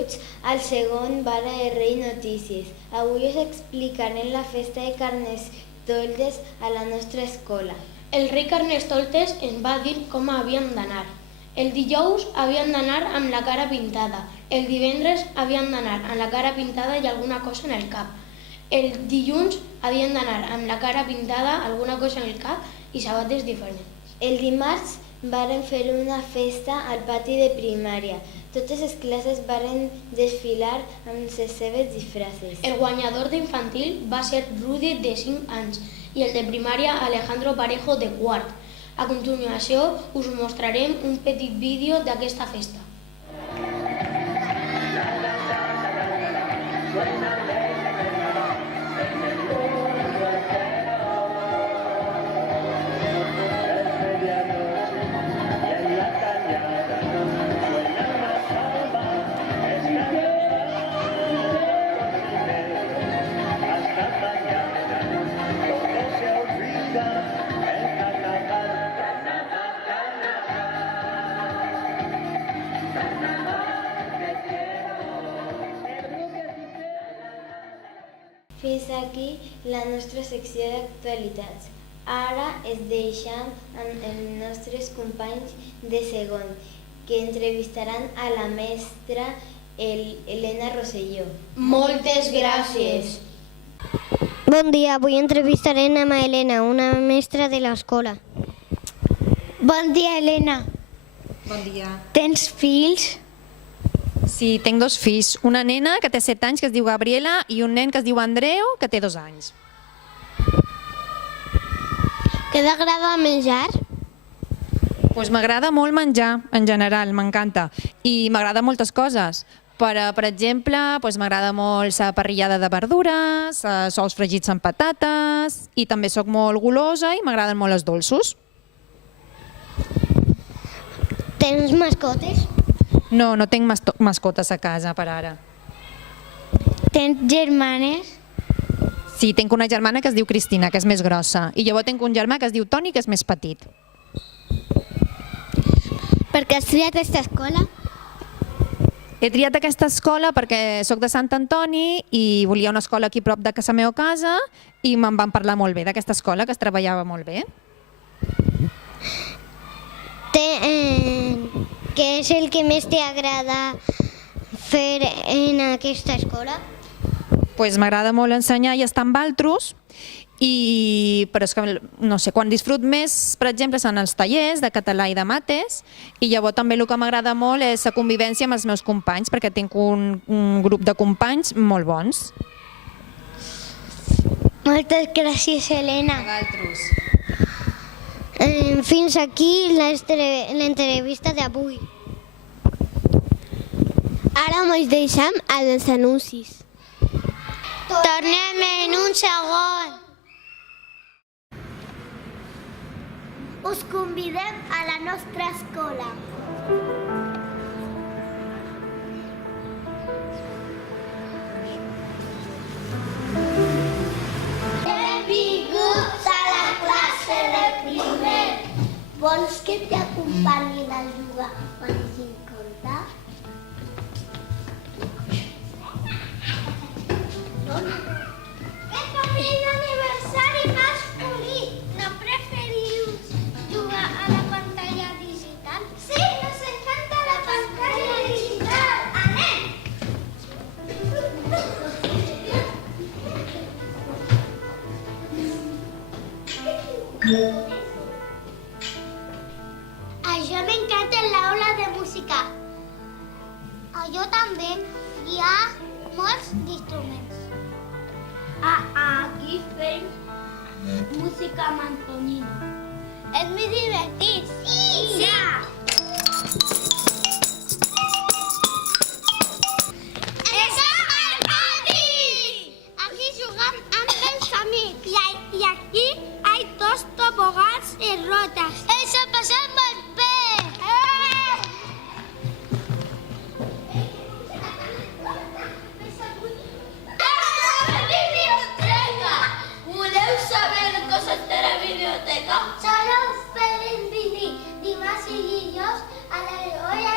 Benvinguts al segon Vara de Rei Notícies. Avui us explicarem la festa de Carnestoltes a la nostra escola. El rei Carnestoltes ens va dir com havíem d'anar. El dijous havíem d'anar amb la cara pintada. El divendres havíem d'anar amb la cara pintada i alguna cosa en el cap. El dilluns havíem d'anar amb la cara pintada, alguna cosa en el cap i sabates diferents. El dimarts varen fer una festa al pati de primària. Totes les classes varen desfilar amb les seves disfresses. El guanyador d'infantil va ser Rudi, de 5 anys, i el de primària Alejandro Parejo, de 4. A continuació us mostrarem un petit vídeo d'aquesta festa. Fins aquí la nostra secció d'actualitats. Ara es deixem amb els nostres companys de segon, que entrevistaran a la mestra Elena Rosselló. Moltes gràcies! Bon dia, avui entrevistarem a Elena, una mestra de l'escola. Bon dia, Elena. Bon dia. Tens fills? Sí, tinc 2 fills, una nena que té 7 anys que es diu Gabriela i un nen que es diu Andreu que té 2 anys. Què t'agrada menjar? Pues m'agrada molt menjar, en general, m'encanta. I m'agrada moltes coses. Per exemple, m'agrada molt la parrillada de verdures, sous fregits amb patates, i també sóc molt golosa i m'agraden molt els dolços. Tens mascotes? No, no tinc mascotes a casa per ara. Tens germanes? Sí, tinc una germana que es diu Cristina, que és més grossa, i llavors tinc un germà que es diu Toni, que és més petit. Per què has triat aquesta escola? He triat aquesta escola perquè sóc de Sant Antoni i volia una escola aquí prop de la meva casa i me'n van parlar molt bé d'aquesta escola, que es treballava molt bé. Què és el que més t'agrada fer en aquesta escola? Pues m'agrada molt ensenyar i estar amb altres, però és que, no sé, quan disfrut més, per exemple, són els tallers de català i de mates, i llavors també el que m'agrada molt és la convivència amb els meus companys, perquè tinc un grup de companys molt bons. Moltes gràcies, Elena. A vosaltres. Fins aquí l'entrevista d'avui. Ara ens deixem als anuncis. Tornem en un segon. Us convidem a la nostra escola. Benvinguts a la classe de primer. Vols que t'acompanyin al jugar quan hagin comptat? És família d'aniversari masculí. No preferiu jugar a la pantalla digital? Sí, nos encanta la pantalla digital. Anem! Això m'encanta l'aula de música. Jo també. Hi ha molts instruments. Aquí fem música amb Antonino. És més divertit. Sí! Som al pati! Aquí jugam amb els amics. I aquí hi ha 2 tobogans i rotes. Això passem molt bé! Voleu saber coses de la biblioteca? Solo us podem venir dimarts i dijous a les 9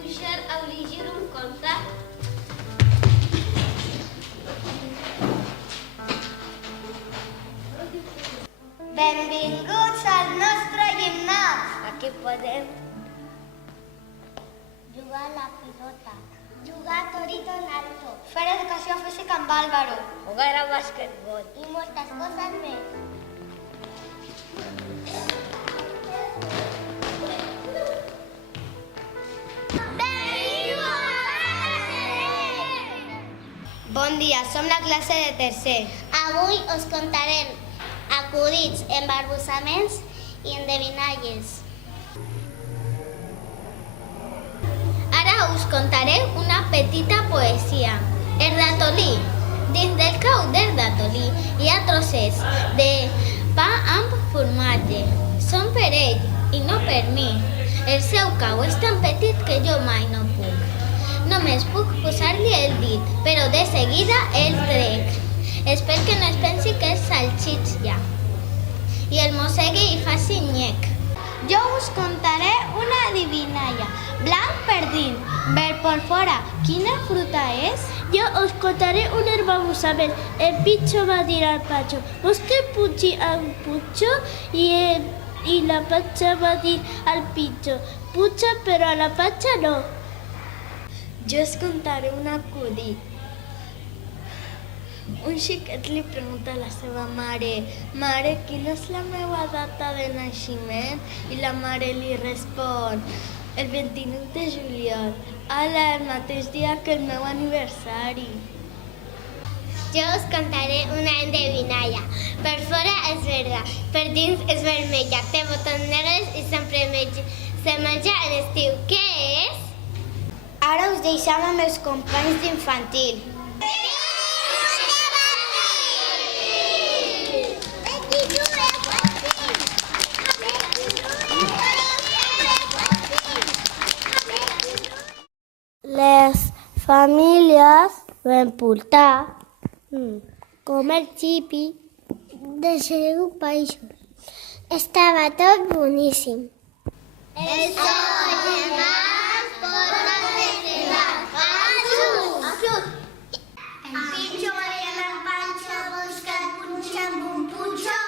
pujar a llegir un conte? Benvinguts al nostre gimnàs. Aquí podem Jugar a la pilota. jugar a torito en alto, Fer educació física amb Álvaro. jugar a basquetbol. Y muchas cosas más. Bon dia, som la classe de tercer. Avui us contarem acudits, embarbussaments i endevinalles. Ara us contaré una petita poesia. El ratolí. Dins del cau del ratolí hi ha trossets de pa amb formatge. Són per ell i no per mi. El seu cau és tan petit que jo mai no puc. Només puc posar-li el dit, però de seguida el trec. Espero que no es pensi que és salxitxa. I el mossegui i faci nyec. Jo us contaré una adivinalla. Blanc per dins, verd per fora. Quina fruta és? Jo us contaré un herbabussament. El pitxo va dir al patxo, vols que pugi al putxo? I la patxa va dir al pitxo, puja però a la patxa no. Jo us contaré un acudit. Un xiquet li pregunta a la seva mare: «Mare, quina és la meva data de naixement?» I la mare li respon: «El 29 de juliol, el mateix dia que el meu aniversari». Jo us contaré una endevinalla. Per fora és verda, per dins és vermella, té botons negres i sempre se menja a l'estiu. Què és? Ara us deixem amb els companys d'infantil. Les famílies van portar com el xipi de ser un país. Estava tot boníssim. El pitxo va a la panxa a buscar punxa amb un punxó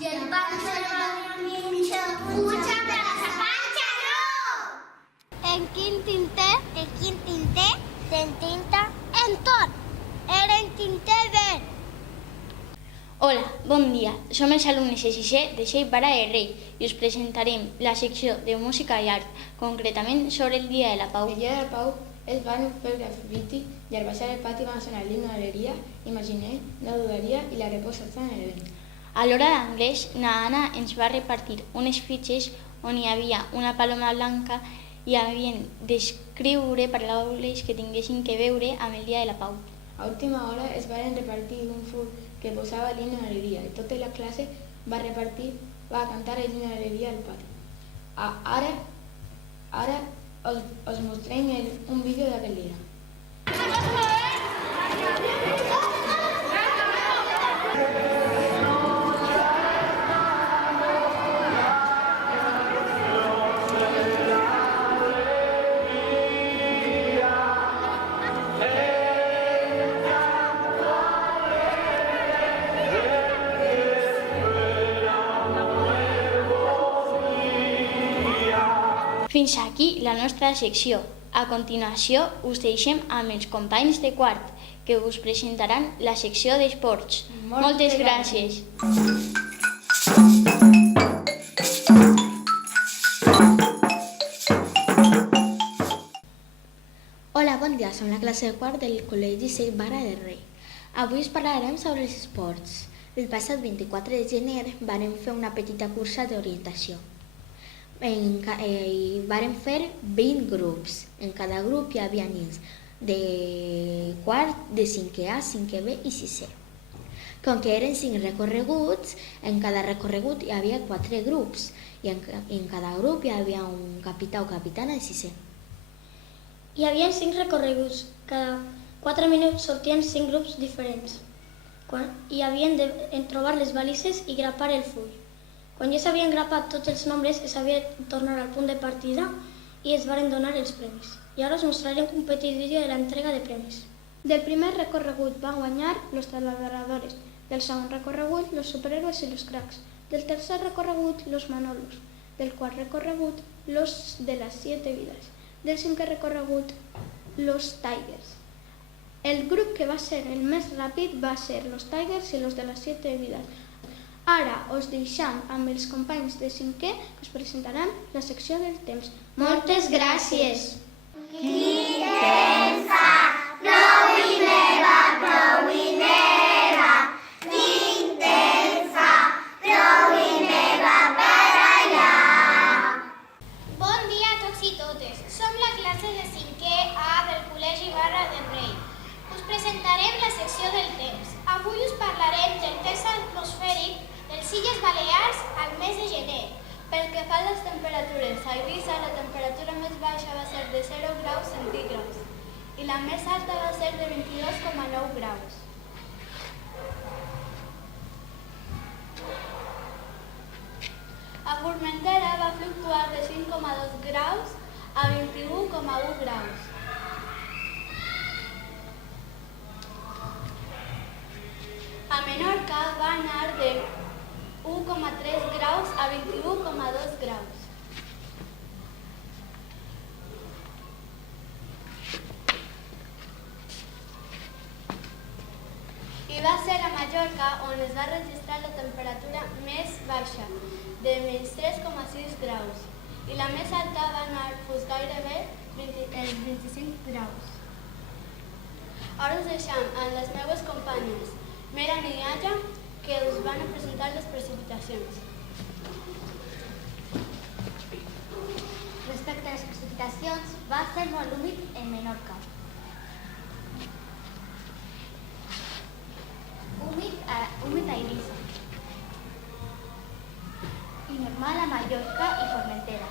i el panxa va a minxa punxa però la panxa no! En quin tinter? T'entinta en tot. Era en tinter verd. Hola, bon dia. Som els alumnes de sisè de Xell Vara de Rei i us presentarem la secció de música i art, concretament sobre el Dia de la Pau. El dia de la Pau es van fer grafiti i al baixar el pati van sonar l'himne d'alegria, imaginer, no dudaria i la reposa en el vent. A l'hora d'anglès, na Anna ens va repartir unes fitxes on hi havia una paloma blanca i havien d'escriure paraules que tinguessin que veure amb el Dia de la Pau. A última hora es van repartir un full que posava l'himne d'alegria i tota la classe va cantar l'himne d'alegria al pati. Ara us mostrem un vídeo d'aquell dia. Fins aquí la nostra secció. A continuació us deixem amb els companys de quart, que us presentaran la secció d'esports. Moltes gràcies. Hola, bon dia. Som la classe de quart del Col·legi Xell Vara de Rei. Avui us parlarem sobre els esports. El passat 24 de gener vam fer una petita cursa d'orientació. Vàrem fer 20 grups. En cada grup hi havia nens de quart, de 5è A, 5è B i 6è. Com que eren 5 recorreguts, en cada recorregut hi havia 4 grups i en cada grup hi havia un capità o capitana de 6è. Hi havia 5 recorreguts. Cada 4 minuts sortien 5 grups diferents. I havien de trobar les balises i grapar el full. Quan ja s'havien grapat tots els nombres, s'havia de tornar al punt de partida i es varen donar els premis. i ara us mostraré un petit vídeo de l'entrega de premis. Del primer recorregut van guanyar los taladradores, del segon recorregut los superhéroes i los cracks, del tercer recorregut los manolos, del quart recorregut los de las 7 vidas, del cinquè recorregut los tigers. El grup que va ser el més ràpid va ser los tigers i los de las 7 vidas. Ara us deixam amb els companys de cinquè que us presentaran la secció del temps. Moltes gràcies! Bon dia a tots i totes. Som la classe de 5è A del Col·legi Barra del Rei. Us presentarem la secció del temps. Avui us parlarem del temps atmosfèric de les Illes Balears al mes de gener. Pel que fa a les temperatures, a Eivissa la temperatura més baixa va ser de 0 graus centígrads i la més alta va ser de 22,9 graus. A Formentera va fluctuar de 5,2 graus a 21,1 graus. A Menorca va anar de 1,3 graus a 21,2 graus. I va ser a Mallorca on es va registrar la temperatura més baixa, de menys 3,6 graus, i la més alta va anar fins gairebé els 25 graus. Ara us deixem amb les meves companyes, Meran i Aya, que us van a presentar les precipitacions. Respecte a les precipitacions, va ser molt húmid en Menorca. Húmid a Eivissa. I normal a Mallorca i Formentera.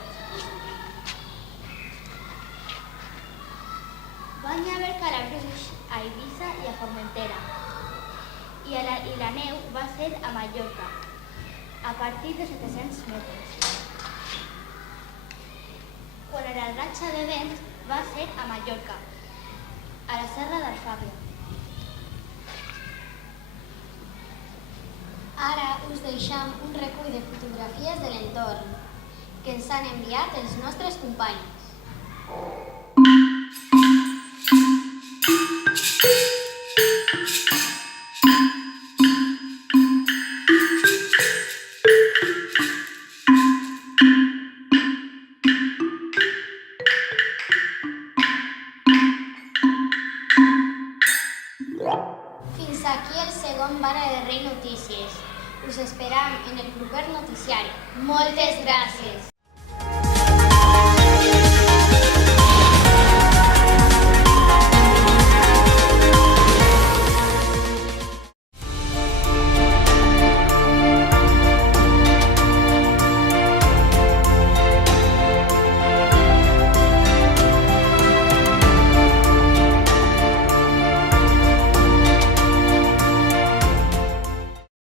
Van haver calabruix a Eivissa i a Formentera. I la neu va ser a Mallorca, a partir de 700 metres. Quan la ratxa de vent va ser a Mallorca, a la serra d'Alfàbia. Ara us deixam un recull de fotografies de l'entorn que ens han enviat els nostres companys. Fins aquí el segon Barra de Rei Notícies. Us esperam en el proper noticiari. Moltes gràcies!